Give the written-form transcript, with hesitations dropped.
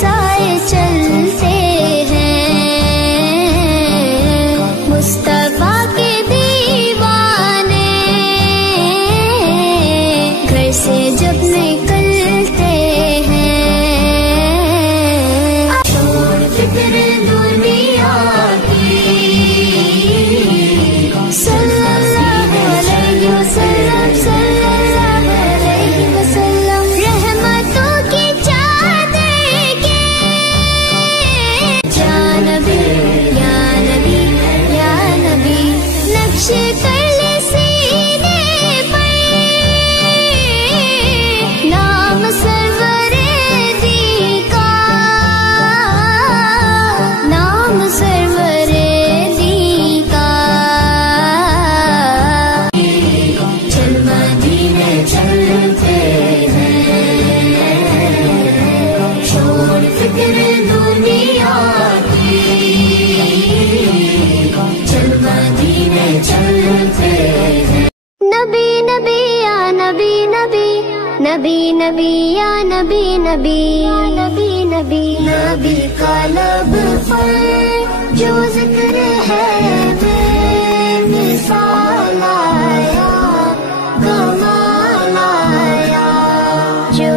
سائے چلتے ہیں، مصطفیٰ کے دیوانے گھر سے جب نکلتے ہیں، چھوڑ فکر دنیا کی صلی اللہ علیہ وسلم، صلی اللہ علیہ وسلم، رحمتوں کی چادر کے یا نبی یا نبی یا نبی، نقش کر لے سینے پر نام سرور دی کا، نام سرور دی کا، چل مدینے چلتے ہیں، چھوڑ فکر دنیا کی، چل مدینے چلتے ہیں، نبی نبی یا نبی نبی، نبی نبی یا نبی نبی، نبی نبی نبی کا لب پر جو ذکر ہے بے مثال آیا، کمال آیا، جو